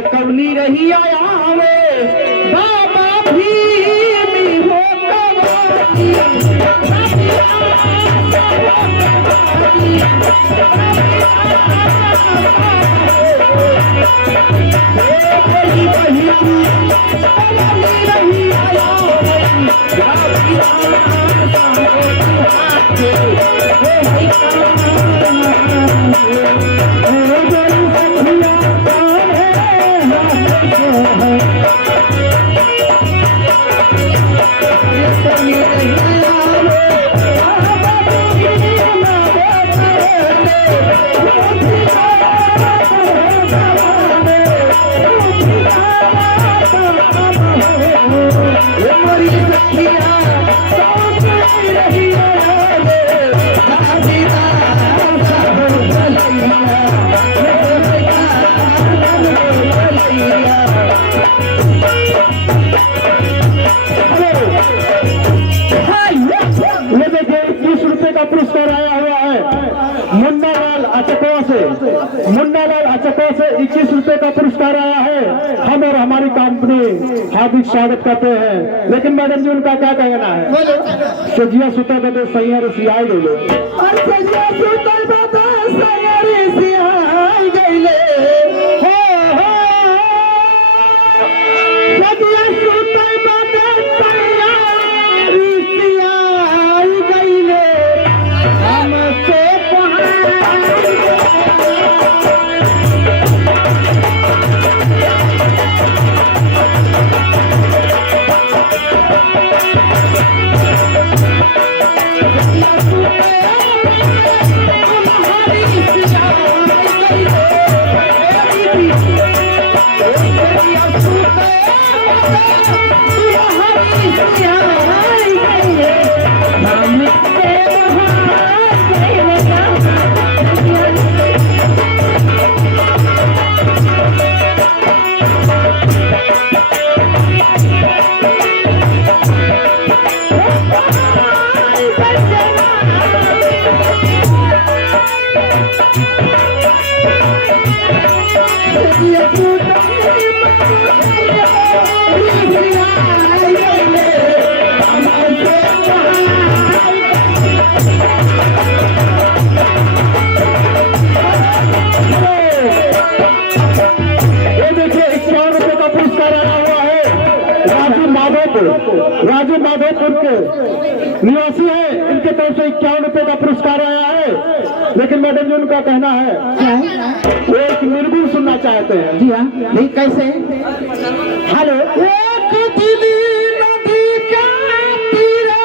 अरे कवनी रही आया वे बाबा भी हो कवानी मुन्नालाल अचको से 21 रुपए का पुरस्कार आया है। हम और हमारी कंपनी हार्दिक स्वागत करते हैं। लेकिन मैडम जी उनका क्या कहना है? सजिया सुता बदे सैया सियाई गईले सजिया सुता बदे सैया सियाई गईले सजिया सुता बदे सैया सियाई गईले हमसे राजू माधोपुर के निवासी है। इनके तरफ से 51 रुपए का पुरस्कार आया है। लेकिन मैडम जी उनका कहना है वो एक निर्गुण सुनना चाहते हैं। जी हाँ, नहीं कैसे? हेलो। एक दिली नदी का तीरे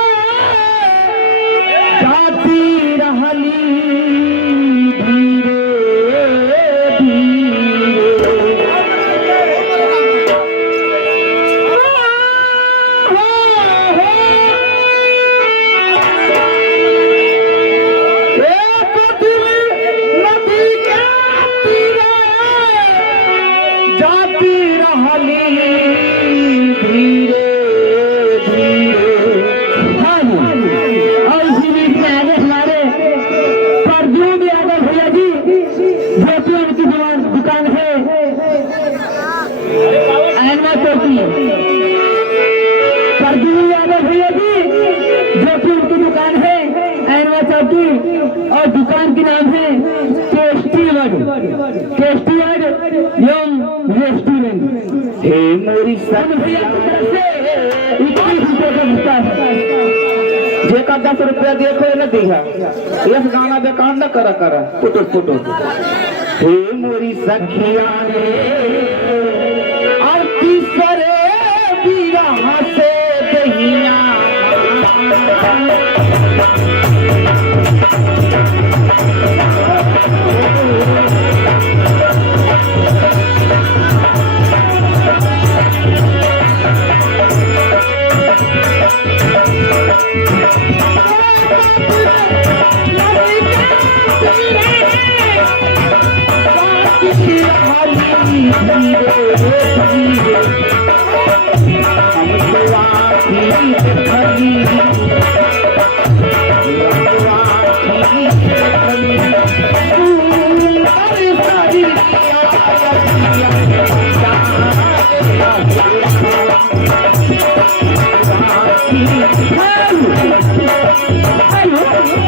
जाती रहली और दुकान के नाम है टेस्टीवर्ड एवं रेस्टोरेंट। हे मोरी सन भैया की तरफ से 21 रुपए का भुगतान जेका 10 रुपया देखो न दिया इस गाना बेकार न करा फोटो हे मोरी सखिया रे और तीसरे बीरा से दहिया हेलो